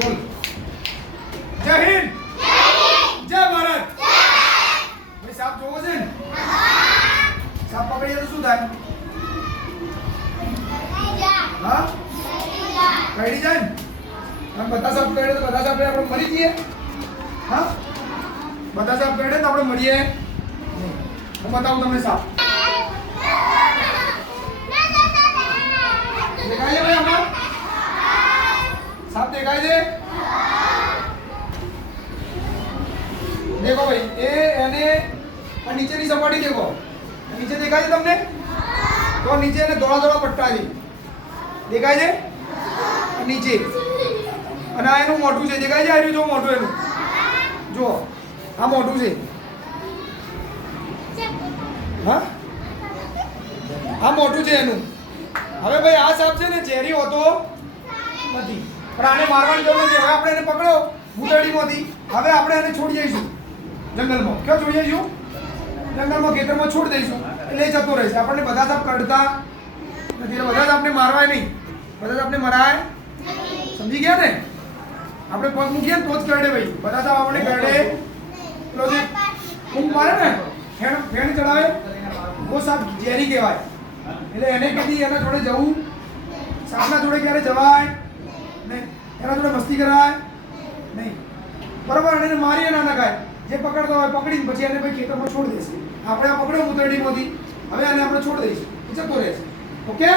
બોલ જય હિન્દ જય ભારત ભાઈ સાપ જોવો છે ને સાપ પકડીએ તો શું થાય હા કઈડી જાય ને આમ બધા સાપ કરડે તો બધા સાપે આપણે મરી જઈએ હા બધા સાપ કરડે તો આપણે મરીએ હું બતાવું તમને સાપ દેખાય છે ભાઈ આમાં સાપ દેખાય છે देखो भाई ये यानी नीचे की सपाटी देखो नीचे देखाय છે તમને તો નીચે ને ધોળા ધોળા પટ્ટા છે દેખાય છે નીચે અને આ એનું મોઢું છે દેખાય છે આ જો મોઢું એનું જો આ મોઢું છે હા આ મોઢું છે એનું હવે ભાઈ આ સાપ છે ને ઝેરી હોતો નથી પણ આને મારવાની જરૂર નથી હવે આપણે એને પકડો ભૂતળીમાંથી હવે આપણે એને છોડી જઈશું જંગલમાં ક્યાં છોડી જઈશું જંગલમાં ખેતરમાં છોડી દઈશું એટલે એ જતો રહેશે આપણને બધા સાપ કરડતા નથી બધા જ આપણે મારવાય નહીં બધા જ આપણે મરાય સમજી ગયા ને આપણે પગ મૂકીએ ને તો જ કરડે ભાઈ બધા સાપ આપણે કરડે પેલો જે ફૂંક મારે ને ફેણ ચડાવે वो સાપ ઝેરી કહેવાય એટલે એને કદી એના જોડે જવું સાપના જોડે ક્યારે જવાય નહીં એના જોડે મસ્તી કરાય નહીં બરાબર એને મારીએ ના નખાય જે પકડતો હોય પકડીને પછી એને ભાઈ ખેતરમાં છોડી દેશે આપણે આ પકડ્યો મુતરડીમાંથી હવે એને આપણે છોડી દઈશું જતો રહેશે ઓકે